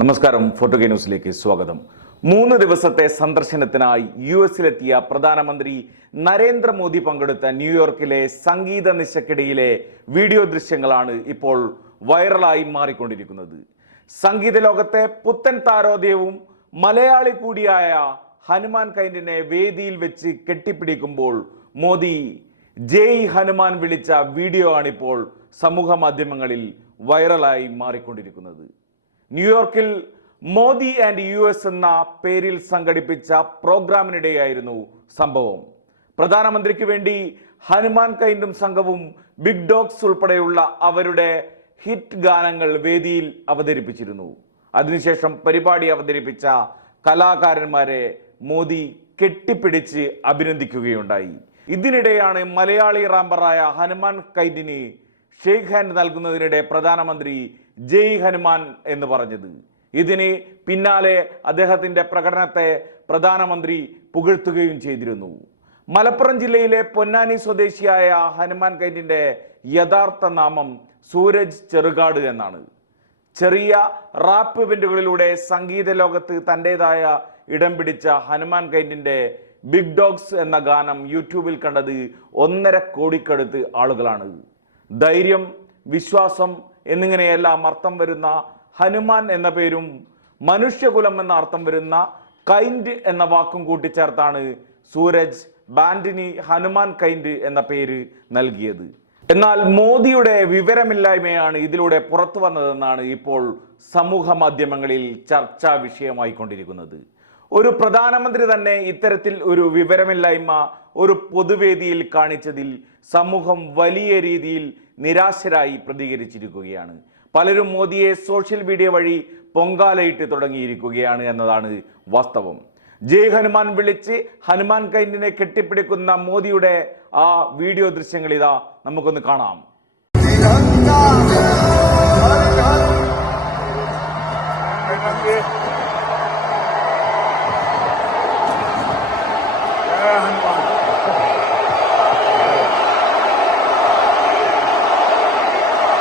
നമസ്കാരം. ഫോട്ടോ ന്യൂസിലേക്ക് സ്വാഗതം. മൂന്ന് ദിവസത്തെ സന്ദർശനത്തിനായി യു എസിലെത്തിയ പ്രധാനമന്ത്രി നരേന്ദ്രമോദി പങ്കെടുത്ത ന്യൂയോർക്കിലെ സംഗീത നിശക്കിടയിലെ വീഡിയോ ദൃശ്യങ്ങളാണ് ഇപ്പോൾ വൈറലായി മാറിക്കൊണ്ടിരിക്കുന്നത്. സംഗീത ലോകത്തെ പുത്തൻ താരോദയവും മലയാളി കൂടിയായ ഹനുമാൻ കൈൻഡിനെ വേദിയിൽ വെച്ച് കെട്ടിപ്പിടിക്കുമ്പോൾ മോദി ജയ് ഹനുമാൻ വിളിച്ച വീഡിയോ ആണിപ്പോൾ സമൂഹ മാധ്യമങ്ങളിൽ വൈറലായി മാറിക്കൊണ്ടിരിക്കുന്നത്. ന്യൂയോർക്കിൽ മോദി ആൻഡ് യു എസ് എന്ന പേരിൽ സംഘടിപ്പിച്ച പ്രോഗ്രാമിനിടെയായിരുന്നു സംഭവം. പ്രധാനമന്ത്രിക്ക് വേണ്ടി ഹനുമാൻ കൈൻഡും സംഘവും ബിഗ് ഡോഗ്സ് ഉൾപ്പെടെയുള്ള അവരുടെ ഹിറ്റ് ഗാനങ്ങൾ വേദിയിൽ അവതരിപ്പിച്ചിരുന്നു. അതിനുശേഷം പരിപാടി അവതരിപ്പിച്ച കലാകാരന്മാരെ മോദി കെട്ടിപ്പിടിച്ച് അഭിനന്ദിക്കുകയുണ്ടായി. ഇതിനിടെയാണ് മലയാളി റാമ്പറായ ഹനുമാൻ കൈൻഡിന് ഷെയ്ഖ് ഹാൻഡ് നൽകുന്നതിനിടെ പ്രധാനമന്ത്രി ജയ് ഹനുമാൻ എന്ന് പറഞ്ഞത്. ഇതിന് പിന്നാലെ അദ്ദേഹത്തിന്റെ പ്രകടനത്തെ പ്രധാനമന്ത്രി പുകഴ്ത്തുകയും ചെയ്തിരുന്നു. മലപ്പുറം ജില്ലയിലെ പൊന്നാനി സ്വദേശിയായ ഹനുമാൻ കൈറ്റിന്റെ യഥാർത്ഥ നാമം സൂരജ് ചെറുകാട് എന്നാണ്. ചെറിയ റാപ്പ് ഇവന്റുകളിലൂടെ സംഗീത ലോകത്ത് തന്റെതായ ഇടം പിടിച്ച ഹനുമാൻ കൈറ്റിന്റെ ബിഗ് ഡോഗ്സ് എന്ന ഗാനം യൂട്യൂബിൽ കണ്ടത് ഒന്നര കോടിക്കടുത്ത് ആളുകളാണ്. ധൈര്യം വിശ്വാസം എന്നിങ്ങനെയെല്ലാം അർത്ഥം വരുന്ന ഹനുമാൻ എന്ന പേരും മനുഷ്യകുലം എന്ന അർത്ഥം വരുന്ന കൈൻഡ് എന്ന വാക്കും കൂട്ടിച്ചേർത്താണ് സൂരജ് ബാൻഡിനി ഹനുമാൻ കൈൻഡ് എന്ന പേര് നൽകിയത്. എന്നാൽ മോദിയുടെ വിവരമില്ലായ്മയാണ് ഇതിലൂടെ പുറത്തു വന്നതെന്നാണ് ഇപ്പോൾ സമൂഹ മാധ്യമങ്ങളിൽ ചർച്ചാ വിഷയമായിക്കൊണ്ടിരിക്കുന്നത്. ഒരു പ്രധാനമന്ത്രി തന്നെ ഇത്തരത്തിൽ ഒരു വിവരമില്ലായ്മ ഒരു പൊതുവേദിയിൽ കാണിച്ചതിൽ സമൂഹം വലിയ രീതിയിൽ നിരാശരായി പ്രതികരിച്ചിരിക്കുകയാണ്. പലരും മോദിയെ സോഷ്യൽ മീഡിയ വഴി പൊങ്കാലയിട്ട് തുടങ്ങിയിരിക്കുകയാണ് എന്നതാണ് വാസ്തവം. ജയ് ഹനുമാൻ വിളിച്ച് ഹനുമാൻ കൈൻഡിനെ കെട്ടിപ്പിടിക്കുന്ന മോദിയുടെ ആ വീഡിയോ ദൃശ്യങ്ങൾ ഇതാ നമുക്കൊന്ന് കാണാം.